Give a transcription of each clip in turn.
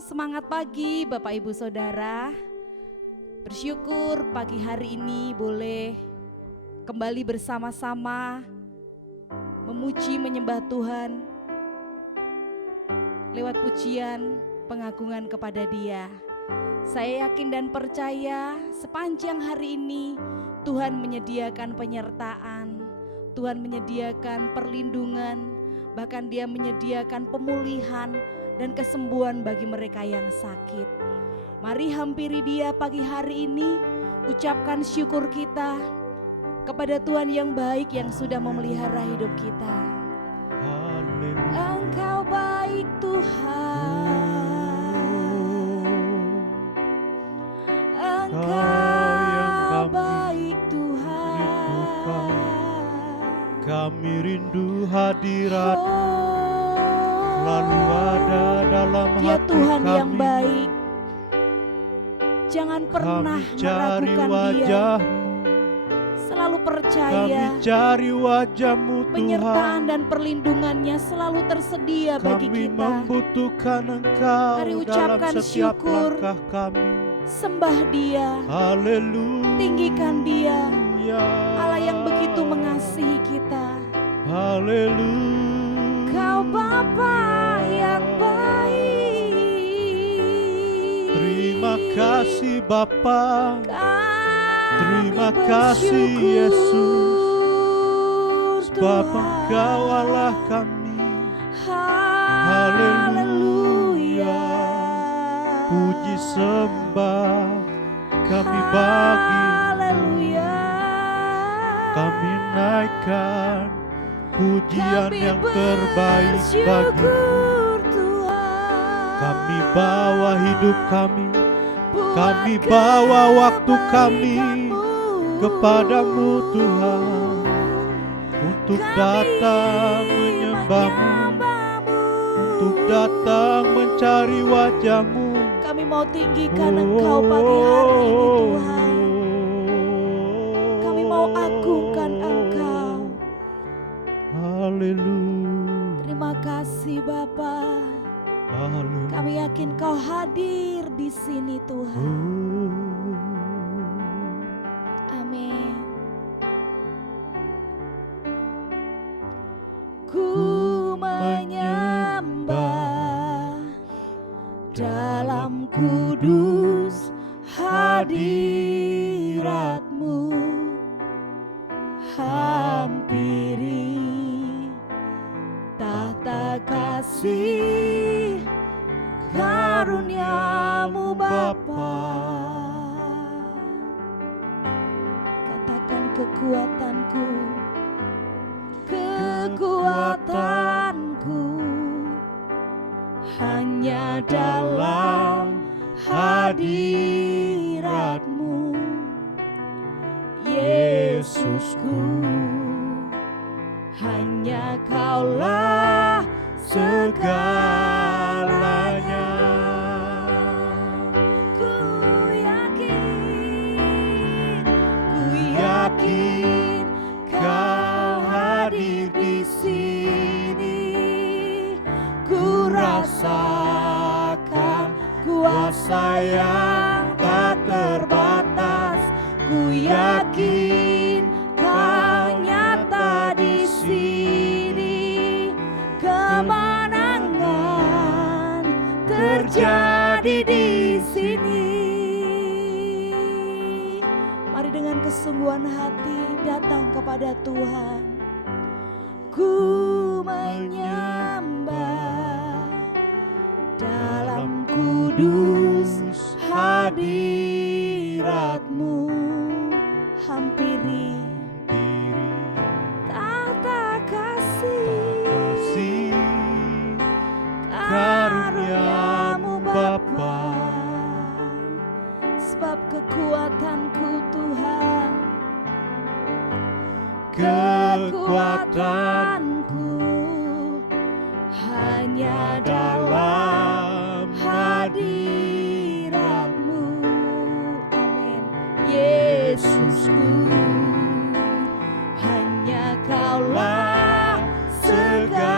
semangat pagi Bapak Ibu Saudara. Bersyukur pagi hari ini boleh kembali bersama-sama memuji menyembah Tuhan lewat pujian pengagungan kepada Dia. Saya yakin dan percaya sepanjang hari ini Tuhan menyediakan penyertaan, Tuhan menyediakan perlindungan, bahkan Dia menyediakan pemulihan dan kesembuhan bagi mereka yang sakit. Mari hampiri Dia pagi hari ini, ucapkan syukur kita kepada Tuhan yang baik yang sudah memelihara hidup kita. Engkau baik Tuhan, Engkau baik Tuhan. Kami rindu hadirat selalu ada dalam Dia hati Tuhan kami. yang baik. Jangan pernah meragukan Dia. Selalu percaya Kami cari wajah-Mu Tuhan. penyertaan dan perlindungannya selalu tersedia bagi Kami kita. membutuhkan Engkau Mari dalam ucapkan setiap syukur. langkah kami. Sembah Dia, Haleluya. tinggikan Dia, Allah yang begitu mengasihi kita. Haleluya. Kau Bapa yang baik. Terima kasih Bapa. Terima Kami kasih Yesus. bersyukur, Sebab Tuhan. Engkau Allah kami. Haleluya. Puji sembah kami bagi. Haleluya. Kami naikkan pujian Kami yang terbaik bagi. bersyukur, Tuhan. Kami bawa hidup kami. Buat Kami bawa waktu kami kebaikan-Mu. kepadamu Tuhan. Untuk Kami datang menyembah-Mu. Untuk datang mencari wajah-Mu. Kami mau tinggikan Engkau pagi hari ini Tuhan. Kami mau agungkan Engkau. Haleluya. Terima kasih Bapa. Haleluya. Kami yakin Kau hadir di sini Tuhan. Amin. Ku menyembah dalam kudus hadirat-Mu, hampiri tahta kasih karunia-Mu Bapa. Katakan kekuatanku, kekuatanku hanya dalam hadirat-Mu, Yesusku. Hanya Kaulah segalanya. Ku yakin Kau hadir di sini. Ku rasakan kuasa yang tak terbatas. Ku yakin Kau nyata di sini. Kemenangan terjadi di sini. Mari dengan kesungguhan hati datang kepada Tuhan. Ku menyembah dalam kudus hadirat-Mu, hampiri tahta kasih karunia-Mu Bapa. Sebab kekuatanku Tuhan, kekuatanku hanya dalam hadirat-Mu. Amin. Yesusku, hanya Kaulah segalanya.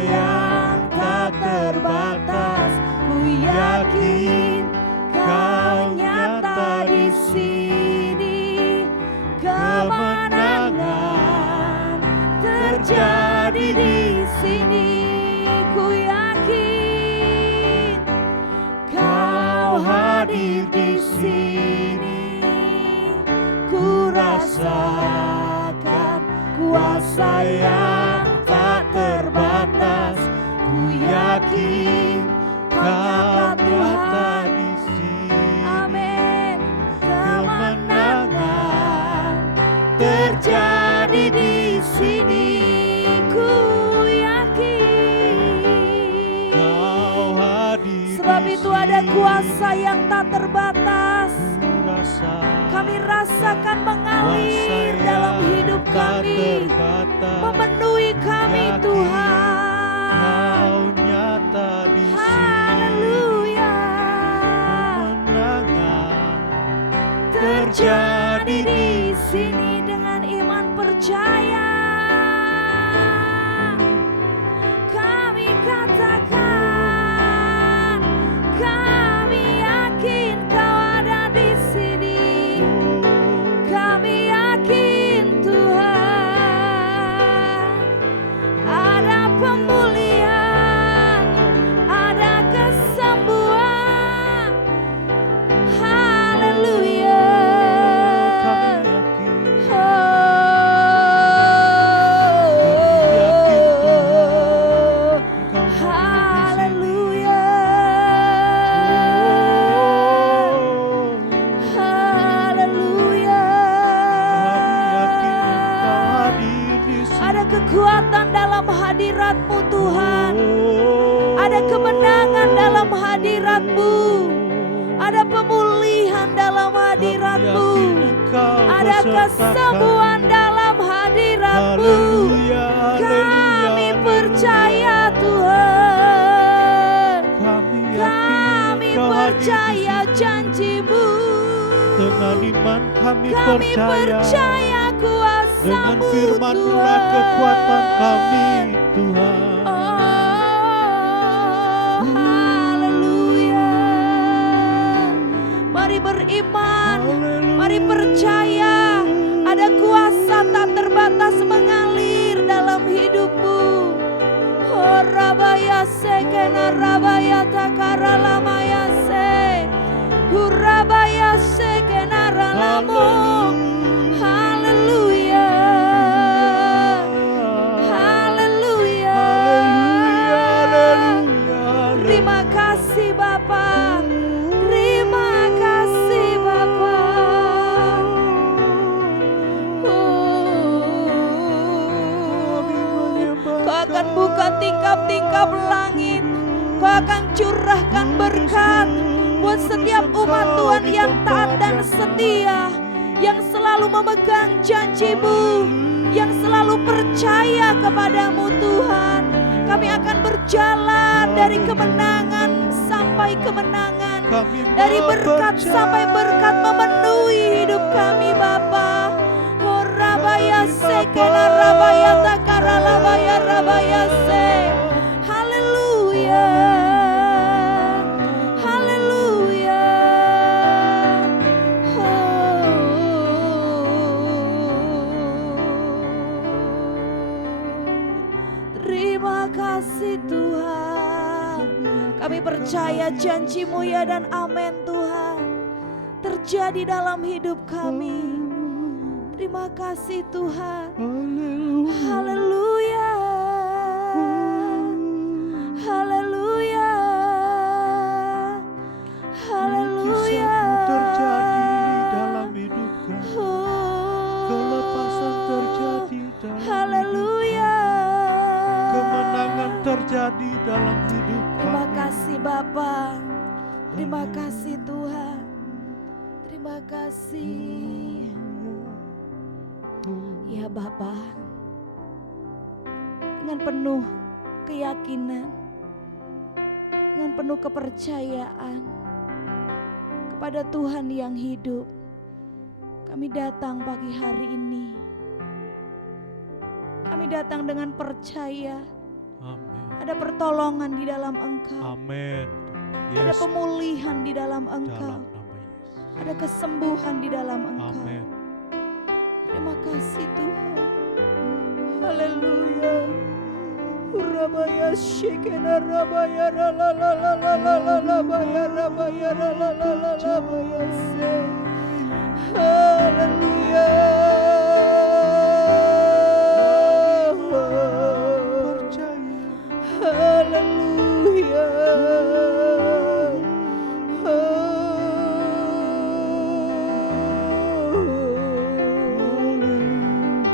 yang tak terbatas. Ku yakin Kau nyata di sini. Kemenangan terjadi di sini. Ku yakin Kau hadir di sini. Ku rasakan kuasa yang tak terbatas. Ku yakin Kau nyata di sini. Amin. Kemenangan terjadi di sini. Ku yakin Kau hadir. sebab di itu ada sini. kuasa yang tak terbatas. Ku rasa Kami rasakan kuasa mengalir dalam yang hidup tak kami, terbatas. memenuhi kami Yakin Tuhan. Kau nyata di sini. Haleluya. Kemenangan Terjadi di sini dengan iman percaya. Kami katakan, kami yakin Kau ada di sini. Kami yakin Tuhan, ada pemulihan, ada kesembuhan. Haleluya. Kami yakin. Haleluya. Haleluya. Ada kekuatan dalam hadirat-Mu Tuhan. Ada kemenangan dalam hadirat-Mu. Ada pemulihan dalam hadirat-Mu. Ada kesembuhan dalam hadirat-Mu. Kami percaya Tuhan. Kami percaya janji-Mu. Dengan iman kami Kami percaya. percaya Dengan kuasa-Mu firman-Mu lah Tuhan. kekuatan kami Tuhan. Oh, haleluya. Mari beriman, mari percaya. Ada kuasa tak terbatas mengalir dalam hidupmu. Oh, rabaya sekena rabaya takara lamaya se. Hurabaya sekena ralamu. Haleluya. Haleluya. Terima kasih Bapa. Terima kasih Bapa. Kau akan buka tingkap-tingkap langit. Kau akan curahkan berkat buat setiap umat Tuhan yang taat dan setia, yang selalu memegang janji-Mu, yang selalu percaya kepadamu Tuhan. Kami akan berjalan dari kemenangan sampai kemenangan, dari berkat sampai berkat memenuhi hidup kami Bapa. Oh rabaya sekena rabaya takara labaya rabaya se. Haleluya. Haleluya. Terima kasih Tuhan. Kami percaya janji-Mu ya dan amin Tuhan. Terjadi dalam hidup kami. Terima kasih Tuhan. Haleluya. Haleluya. Haleluya. Terjadi dalam hidup kami. Kelepasan terjadi dalam Haleluya. kemenangan terjadi dalam hidup kami. Terima kasih Bapa. Terima kasih Tuhan. Terima kasih. Ya Bapa, dengan penuh keyakinan, dengan penuh kepercayaan kepada Tuhan yang hidup, kami datang pagi hari ini. Kami datang dengan percaya Amin. Ada pertolongan di dalam Engkau. Amin. Ada Yes. pemulihan di dalam Engkau. Dalam nama Yesus. Ada kesembuhan di dalam Engkau. Amin. Terima kasih Tuhan. Haleluya. Rabaya shikena rabaya la la la la la la la la baya rabaya la la la la la baya se. Haleluya. Percaya. Haleluya.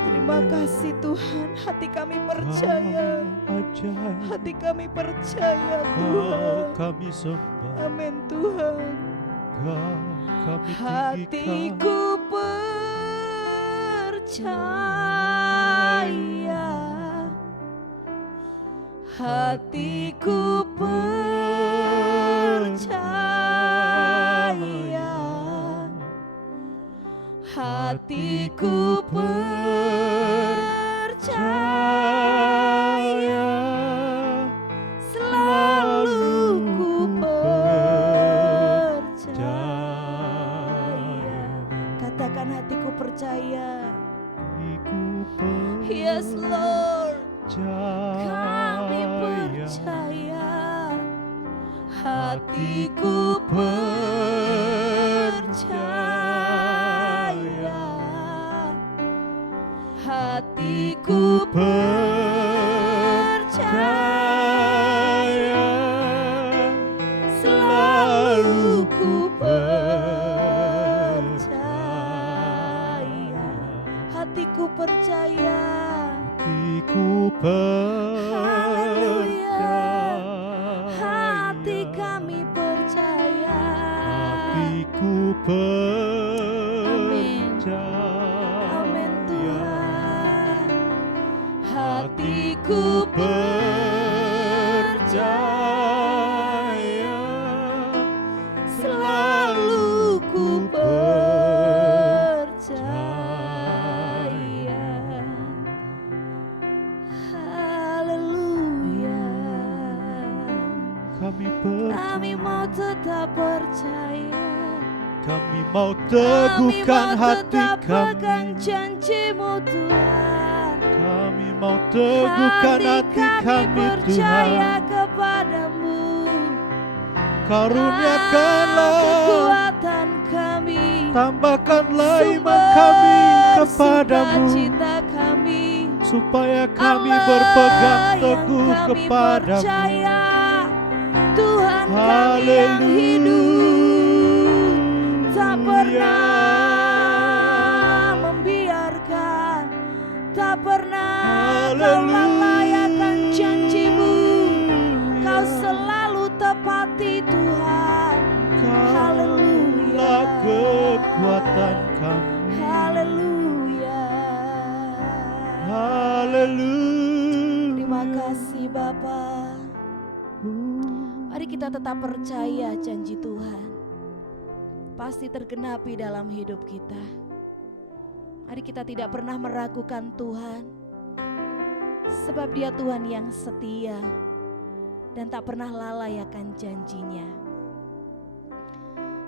Terima kasih Tuhan, hati kami percaya. Ajaib. Hati kami percaya Kau Tuhan. kami sembah. Amin Tuhan. Kau kami tinggikan. Hatiku percaya. Hatiku percaya. Hatiku percaya. Selalu ku percaya. Katakan hatiku percaya. Yes Lord. Kami percaya. Hatiku percaya. Hatiku percaya. Selalu ku percaya. Hatiku percaya. Hatiku Haleluya. Hati percaya. kami percaya. Hatiku Amin. percaya. Amin Tuhan. Hatiku percaya. Selalu ku percaya. Haleluya. Kami Kami mau tetap percaya. Kami mau Kami teguhkan mau hati tetap pegang kami. janji-Mu Tuhan. Kami mau teguhkan hati kami percaya Tuhan. kepadamu. Karuniakanlah, Kekuatan kami, tambahkanlah iman kami kepadamu, sukacita kami, supaya kami Allah berpegang yang teguh kami kepadamu. percaya, Tuhan kami yang hidup, tak pernah membiarkan, tak pernah Kau lalaikan janji-Mu. Kau selalu tepati Tuhan. Kaulah kekuatan kami. Haleluya. Haleluya. Terima kasih Bapa. Mari kita tetap percaya janji Tuhan pasti tergenapi dalam hidup kita. Mari kita tidak pernah meragukan Tuhan, sebab Dia Tuhan yang setia dan tak pernah lalai akan janjinya.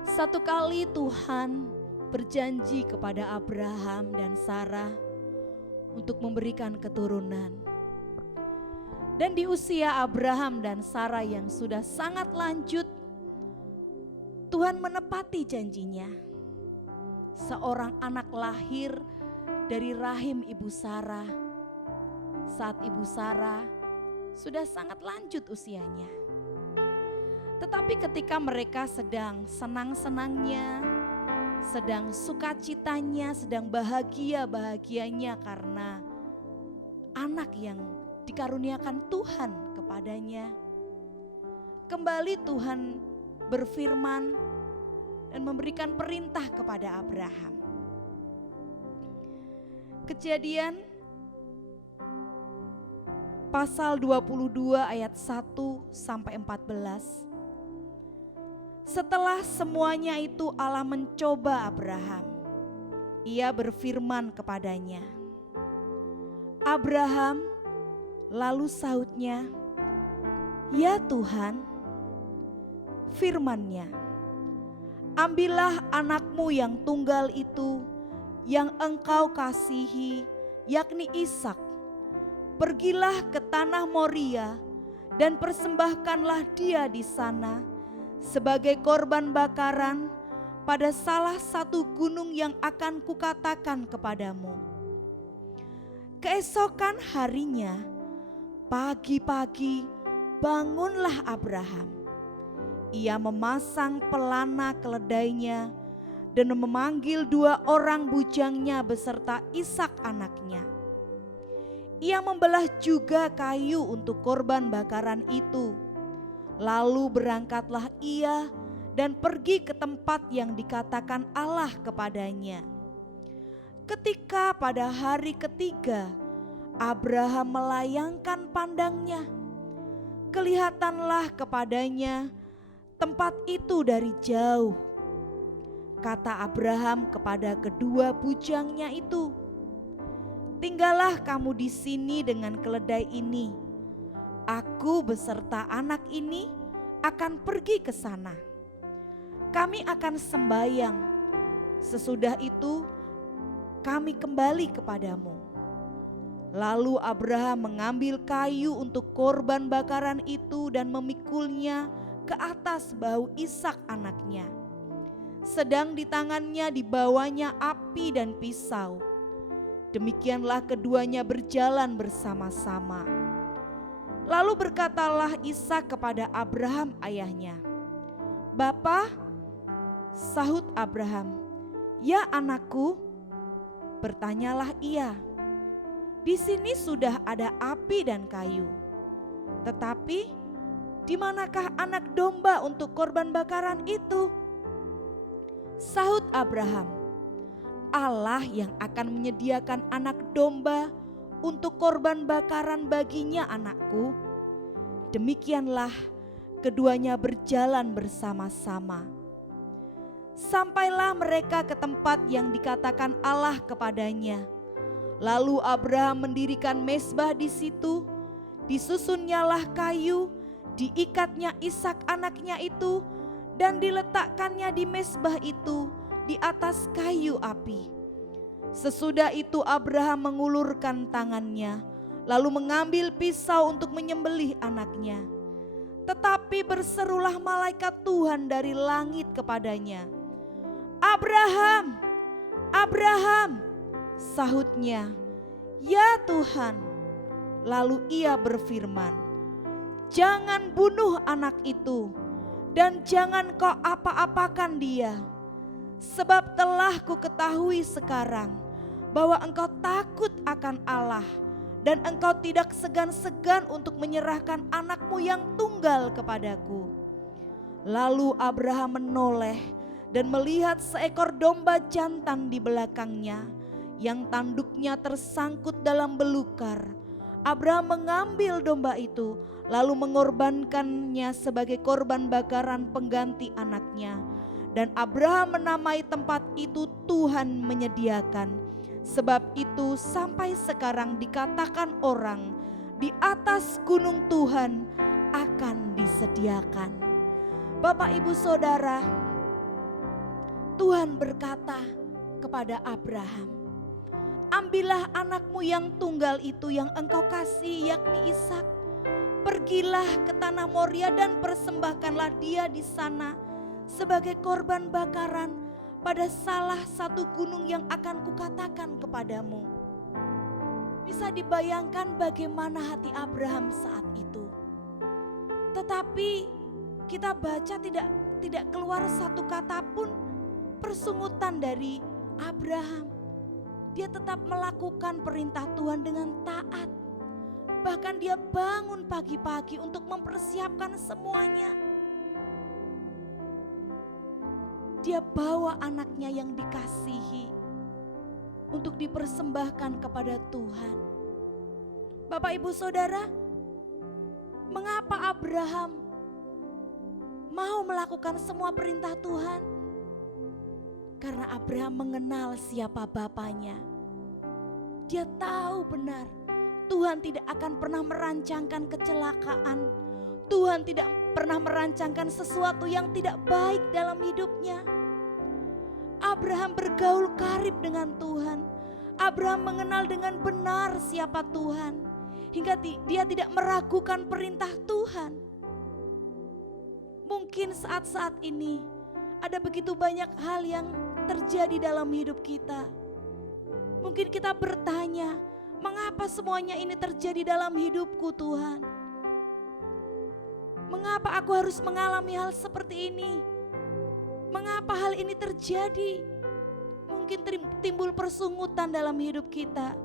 Satu kali Tuhan berjanji kepada Abraham dan Sarah untuk memberikan keturunan. Dan di usia Abraham dan Sarah yang sudah sangat lanjut, Tuhan menepati janjinya. Seorang anak lahir dari rahim ibu Sarah saat ibu Sarah sudah sangat lanjut usianya. Tetapi ketika mereka sedang senang-senangnya, sedang sukacitanya, sedang bahagia-bahagianya karena anak yang dikaruniakan Tuhan kepadanya, kembali Tuhan berfirman dan memberikan perintah kepada Abraham. Kejadian pasal 22 ayat 1 sampai 14. Setelah semuanya itu Allah mencoba Abraham. Ia berfirman kepadanya, "Abraham," lalu sahutnya, Ya Tuhan, firman-Nya, ambillah anakmu yang tunggal itu, yang Engkau kasihi, yakni Ishak. Pergilah ke tanah Moria dan persembahkanlah dia di sana sebagai korban bakaran pada salah satu gunung yang akan kukatakan kepadamu. Keesokan harinya, pagi-pagi bangunlah Abraham. Ia memasang pelana keledainya dan memanggil 2 orang bujangnya beserta Ishak anaknya. Ia membelah juga kayu untuk korban bakaran itu. Lalu berangkatlah ia dan pergi ke tempat yang dikatakan Allah kepadanya. Ketika pada hari ketiga Abraham melayangkan pandangnya, kelihatanlah kepadanya tempat itu dari jauh. Kata Abraham kepada kedua bujangnya itu, tinggallah kamu di sini dengan keledai ini. Aku beserta anak ini akan pergi ke sana. Kami akan sembahyang. Sesudah itu kami kembali kepadamu. Lalu Abraham mengambil kayu untuk korban bakaran itu dan memikulnya ke atas bahu Ishak anaknya. Sedang di tangannya dibawanya api dan pisau. Demikianlah keduanya berjalan bersama-sama. Lalu berkatalah Ishak kepada Abraham ayahnya, "Bapa," sahut Abraham. "Ya anakku." Bertanyalah ia, "Di sini sudah ada api dan kayu, tetapi di manakah anak domba untuk korban bakaran itu?" Sahut Abraham, "Allah yang akan menyediakan anak domba untuk korban bakaran baginya anakku." Demikianlah keduanya berjalan bersama-sama. Sampailah mereka ke tempat yang dikatakan Allah kepadanya. Lalu Abraham mendirikan mezbah di situ, disusunnyalah kayu, diikatnya Ishak anaknya itu, dan diletakkannya di mezbah itu di atas kayu api. Sesudah itu Abraham mengulurkan tangannya, lalu mengambil pisau untuk menyembelih anaknya. Tetapi berserulah malaikat Tuhan dari langit kepadanya, "Abraham, Abraham!" Sahutnya, "Ya Tuhan." Lalu ia berfirman, "Jangan bunuh anak itu, dan jangan kau apa-apakan dia. Sebab telah ku ketahui sekarang bahwa engkau takut akan Allah, dan engkau tidak segan-segan untuk menyerahkan anakmu yang tunggal kepadaku." Lalu Abraham menoleh dan melihat seekor domba jantan di belakangnya, yang tanduknya tersangkut dalam belukar. Abraham mengambil domba itu, lalu mengorbankannya sebagai korban bakaran pengganti anaknya. Dan Abraham menamai tempat itu Tuhan menyediakan. Sebab itu sampai sekarang dikatakan orang, di atas gunung Tuhan akan disediakan. Bapak Ibu Saudara, Tuhan berkata kepada Abraham, "Ambillah anakmu yang tunggal itu yang engkau kasih, yakni Ishak. Pergilah ke tanah Moria dan persembahkanlah dia di sana sebagai korban bakaran pada salah satu gunung yang akan kukatakan kepadamu." Bisa dibayangkan bagaimana hati Abraham saat itu. Tetapi kita baca tidak keluar satu kata pun persungutan dari Abraham. Dia tetap melakukan perintah Tuhan dengan taat. Bahkan dia bangun pagi-pagi untuk mempersiapkan semuanya. Dia bawa anaknya yang dikasihi untuk dipersembahkan kepada Tuhan. Bapak Ibu Saudara, mengapa Abraham mau melakukan semua perintah Tuhan? Karena Abraham mengenal siapa bapaknya. Dia tahu benar Tuhan tidak akan pernah merancangkan kecelakaan. Tuhan Tuhan tidak pernah merancangkan sesuatu yang tidak baik dalam hidupnya. Abraham bergaul karib dengan Tuhan. Abraham mengenal dengan benar siapa Tuhan, hingga dia tidak meragukan perintah Tuhan. Mungkin saat-saat ini ada begitu banyak hal yang terjadi dalam hidup kita. Mungkin kita bertanya, mengapa semuanya ini terjadi dalam hidupku Tuhan? Mengapa aku harus mengalami hal seperti ini? Mengapa hal ini terjadi? Mungkin timbul persungutan dalam hidup kita.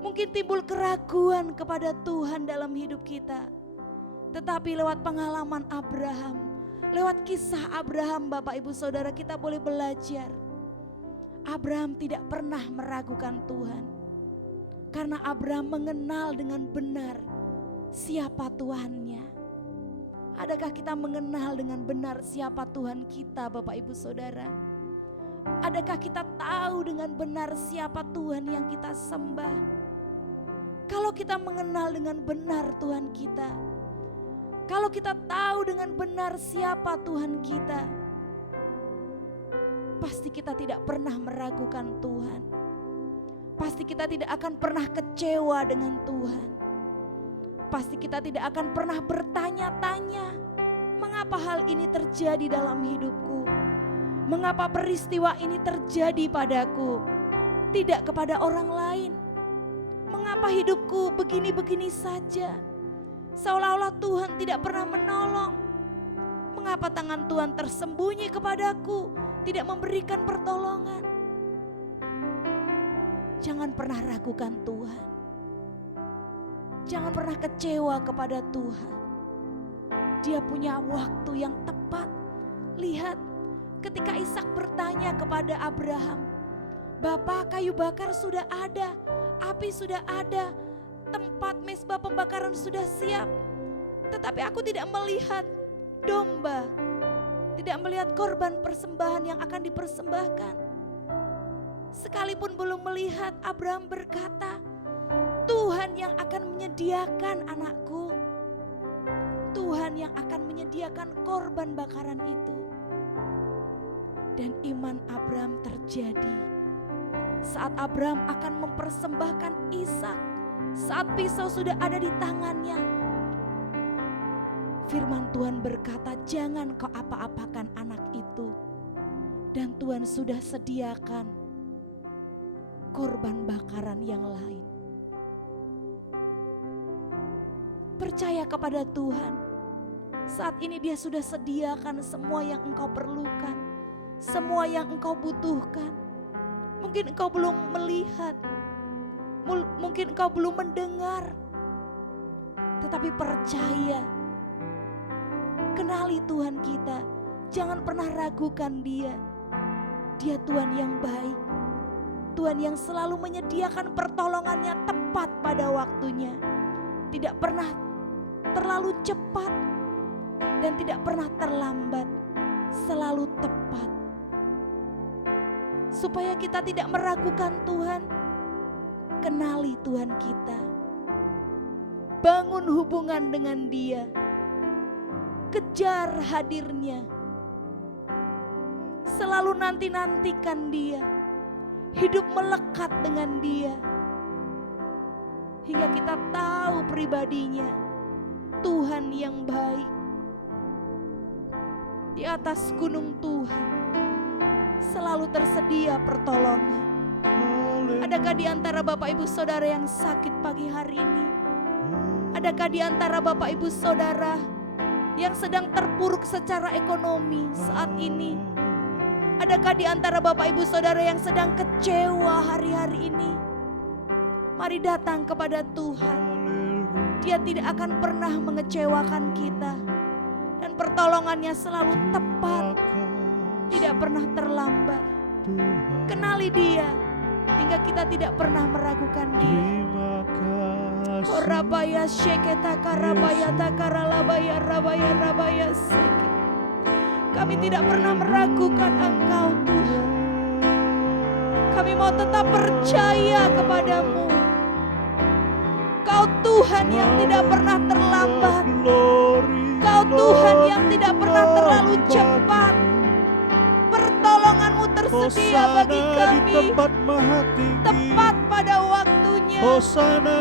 Mungkin timbul keraguan kepada Tuhan dalam hidup kita. Tetapi lewat pengalaman Abraham, lewat kisah Abraham, Bapak Ibu Saudara, kita boleh belajar. Abraham tidak pernah meragukan Tuhan. Karena Abraham mengenal dengan benar siapa Tuhannya. Adakah kita mengenal dengan benar siapa Tuhan kita, Bapak Ibu Saudara? Adakah kita tahu dengan benar siapa Tuhan yang kita sembah? Kalau kita mengenal dengan benar Tuhan kita, kalau kita tahu dengan benar siapa Tuhan kita, pasti kita tidak pernah meragukan Tuhan. Pasti kita tidak akan pernah kecewa dengan Tuhan. Pasti kita tidak akan pernah bertanya-tanya, mengapa hal ini terjadi dalam hidupku? Mengapa peristiwa ini terjadi padaku, tidak kepada orang lain? Mengapa hidupku begini-begini saja? Seolah-olah Tuhan tidak pernah menolong. Mengapa tangan Tuhan tersembunyi kepadaku, tidak memberikan pertolongan? Jangan pernah ragukan Tuhan. Jangan pernah kecewa kepada Tuhan. Dia punya waktu yang tepat. Lihat ketika Ishak bertanya kepada Abraham, "Bapak, kayu bakar sudah ada, api sudah ada, tempat mezbah pembakaran sudah siap. Tetapi aku tidak melihat domba, tidak melihat korban persembahan yang akan dipersembahkan." Sekalipun belum melihat, Abraham berkata, "Tuhan yang akan menyediakan anakku. Tuhan yang akan menyediakan korban bakaran itu." Dan iman Abraham terjadi. Saat Abraham akan mempersembahkan Ishak, saat pisau sudah ada di tangannya, firman Tuhan berkata, "Jangan kau apa-apakan anak itu." Dan Tuhan sudah sediakan korban bakaran yang lain. Percaya kepada Tuhan. Saat ini Dia sudah sediakan semua yang engkau perlukan, semua yang engkau butuhkan. Mungkin engkau belum melihat, mungkin engkau belum mendengar, tetapi percaya. Kenali Tuhan kita, jangan pernah ragukan Dia. Dia Tuhan yang baik, Tuhan yang selalu menyediakan pertolongannya tepat pada waktunya. Tidak pernah terlalu cepat dan tidak pernah terlambat, selalu tepat. Supaya kita tidak meragukan Tuhan, kenali Tuhan kita. Bangun hubungan dengan Dia. Kejar hadirnya. Selalu nanti-nantikan Dia. Hidup melekat dengan Dia. Hingga kita tahu pribadinya. Tuhan yang baik. Di atas gunung Tuhan selalu tersedia pertolongan. Adakah di antara Bapak Ibu Saudara yang sakit pagi hari ini? Adakah di antara Bapak Ibu Saudara yang sedang terpuruk secara ekonomi saat ini? Adakah di antara Bapak Ibu Saudara yang sedang kecewa hari-hari ini? Mari datang kepada Tuhan. Dia tidak akan pernah mengecewakan kita. Dan pertolongannya selalu tepat, tidak pernah terlambat. Kenali Dia hingga kita tidak pernah meragukan Dia. Korabaya syeketa karabaya takaralabaya rabaya rabaya seke. Kami tidak pernah meragukan Engkau Tuhan. Kami mau tetap percaya kepadamu. Kau Tuhan yang tidak pernah terlambat. setia bagi Hosana di kami. tempat maha tinggi. Tepat pada waktunya. Hosana,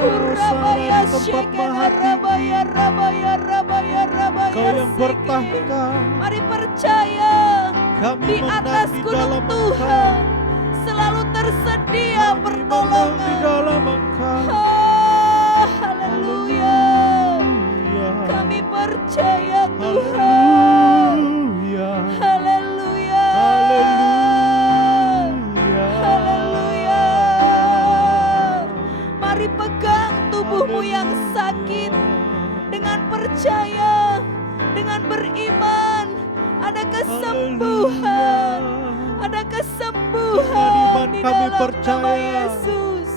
Urabaya Hosana di tempat Shekena maha tinggi. Rabaya Rabaya Rabaya Rabaya Kau yang Seke. bertahta, Mari percaya kami di menang atas di gunung dalam Tuhan Engkau. selalu tersedia Kami menang di pertolongan. dalam Engkau. Haleluya. Haleluya. Kami percaya Tuhan. Haleluya. Haleluya. Haleluya. Haleluya. Mari pegang tubuhmu yang sakit dengan percaya, dengan beriman. Ada kesembuhan, ada kesembuhan Dengan iman di kami dalam nama percaya. Yesus.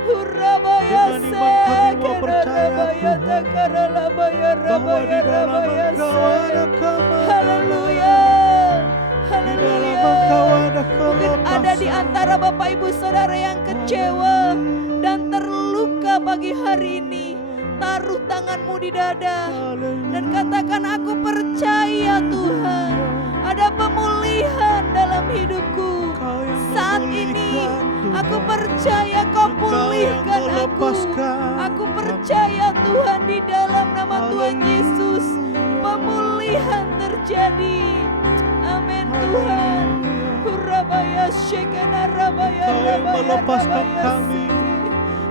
Hurabaya Dengan iman kami mau sekena percaya, rabaya Tuhan, takara rabaya bahwa rabaya di dalam rabaya Engkau se. ada kemenangan. Haleluya. Di dalam Haleluya. Engkau ada Mungkin ada di kelepasan. antara Bapak Ibu Saudara yang kecewa dan terluka pagi hari ini. Taruh tanganmu di dada dan katakan, aku percaya Tuhan, ada pemulihan dalam hidupku. Kau yang Saat ini memulihkan, Tuhan. aku percaya Kau Engkau yang pulihkan aku. melepaskan Aku percaya Tuhan, di dalam nama Tuhan Yesus pemulihan terjadi. Amin Tuhan. Hurabaya Shekena Rabaya Kau yang Rabaya melepaskan Rabaya kami Seke.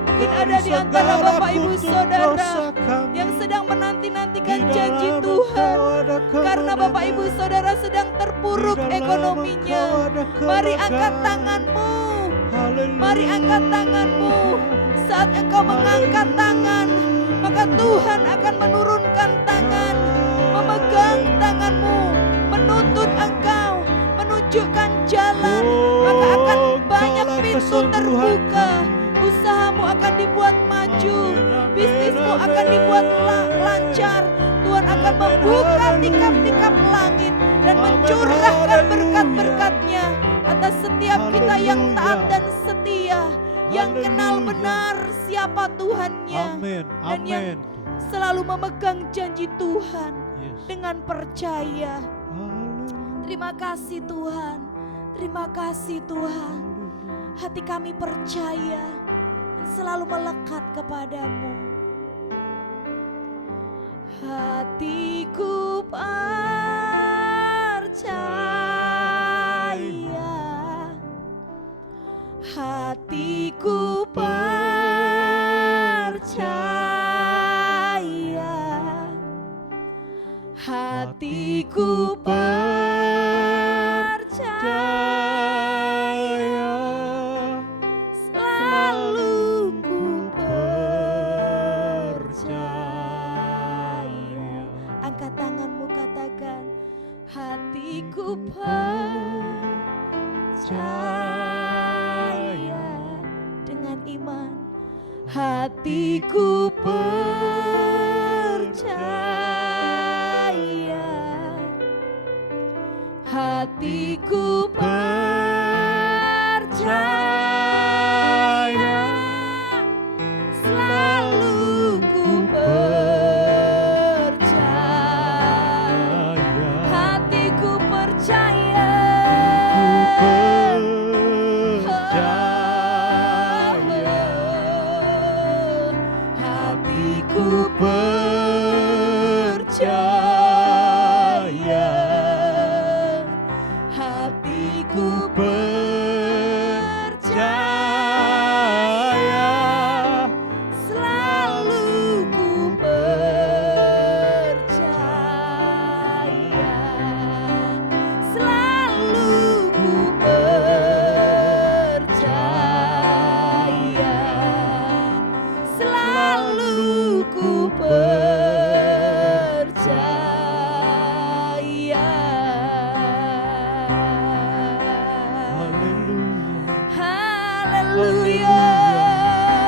Mungkin dari ada di antara segala Bapak Ibu kutuk Saudara dosa kami. yang sedang menanti-nantikan Di janji dalam Tuhan, Engkau ada karena Bapak Ibu kemenangan. Saudara sedang terpuruk Di dalam ekonominya. Engkau ada Mari angkat kelegaan. tanganmu. Haleluya. Mari angkat tanganmu. Saat engkau mengangkat tangan, maka Tuhan akan menurunkan tangan, memegang tanganmu, menuntun engkau, menunjukkan jalan. Maka akan banyak Engkaulah pintu kesembuhan terbuka. kami. Usahamu akan dibuat maju, Amin, bisnismu amin, akan dibuat amin. lancar. Tuhan akan Amin, membuka haleluya. tikap-tikap langit dan Amin, mencurahkan haleluya. berkat-berkatnya atas setiap kita yang Haleluya. taat dan setia, yang kenal Haleluya. benar siapa Tuhannya, Amin. dan yang Amin. selalu memegang janji Tuhan Yes. dengan percaya. Haleluya. Terima kasih Tuhan, terima kasih Tuhan. Hati kami percaya dan selalu melekat kepadamu. Hatiku percaya, hatiku percaya, hatiku percaya, selalu ku percaya. Angkat tanganmu, katakan, hatiku percaya. Dengan iman, hatiku percaya, hatiku percaya, selalu ku percaya. Hatiku percaya, hatiku percaya, hatiku percaya, selalu ku percaya, selalu ku percaya, selalu ku percaya. Haleluya.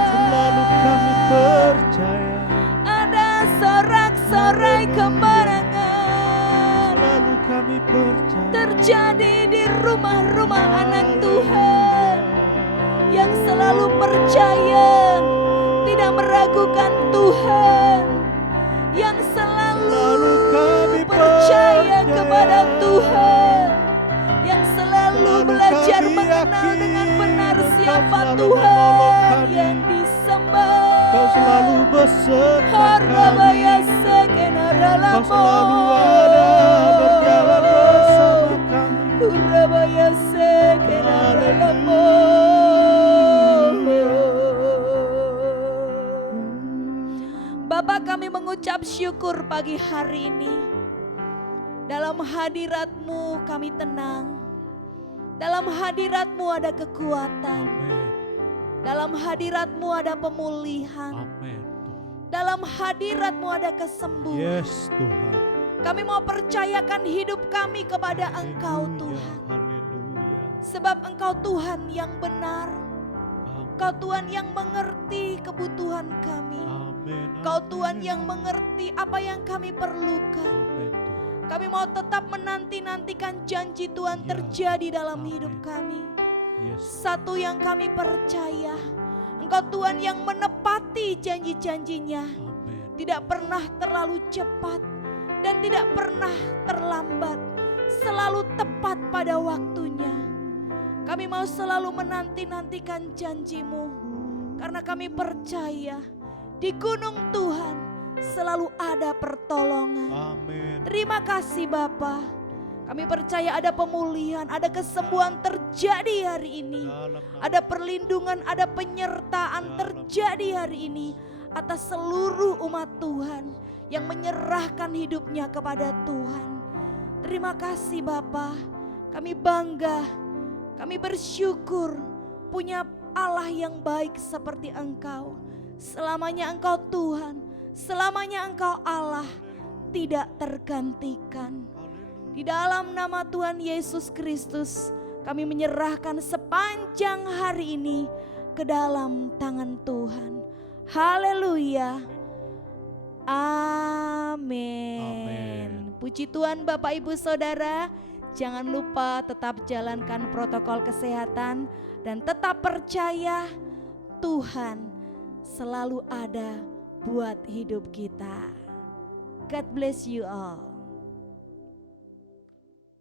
Selalu kami percaya. Ada sorak-sorai kemenangan Selalu kami percaya. terjadi di rumah-rumah anak Tuhan yang selalu percaya, tidak meragukan Tuhan, yang Selalu selalu kami percaya percaya. kepada Tuhan, yang selalu Selalu belajar Bapa selalu menolong Tuhan kami. yang disembah. Kau selalu beserta Harabaya kami. sekenaralamo. Kau selalu ada berjalan bersama kami. Harabaya sekenaralamo. Bapa, kami mengucap syukur pagi hari ini. Dalam hadirat-Mu kami tenang. Dalam hadirat-Mu ada kekuatan. Amin. Dalam hadirat-Mu ada pemulihan. Amin. Dalam hadirat-Mu ada kesembuhan. Yes Tuhan. Kami mau percayakan hidup kami kepada Engkau Tuhan. Haleluya. Sebab Engkau Tuhan yang benar. Amin. Engkau Tuhan yang mengerti kebutuhan kami. Amin. Engkau Tuhan yang mengerti apa yang kami perlukan. Amin Tuhan. Kami mau tetap menanti-nantikan janji Tuhan Ya. terjadi dalam Amin. hidup kami. Yes. Satu yang kami percaya, Engkau Tuhan yang menepati janji-janjinya. Amin. Tidak pernah terlalu cepat dan tidak pernah terlambat. Selalu tepat pada waktunya. Kami mau selalu menanti-nantikan janji-Mu. Karena kami percaya di gunung Tuhan selalu ada pertolongan. Amin. Terima kasih Bapa. Kami percaya ada pemulihan, ada kesembuhan terjadi hari ini. Dalam nama Ada perlindungan, ada penyertaan terjadi hari ini atas seluruh umat Tuhan yang menyerahkan hidupnya kepada Tuhan. Terima kasih Bapa. Kami bangga, kami bersyukur punya Allah yang baik seperti Engkau. Selamanya Engkau Tuhan, selamanya Engkau Allah, tidak tergantikan. Di dalam nama Tuhan Yesus Kristus, kami menyerahkan sepanjang hari ini ke dalam tangan Tuhan. Haleluya. Amin. Puji Tuhan Bapak Ibu Saudara, jangan lupa tetap jalankan protokol kesehatan dan tetap percaya Tuhan selalu ada buat hidup kita. God bless you all.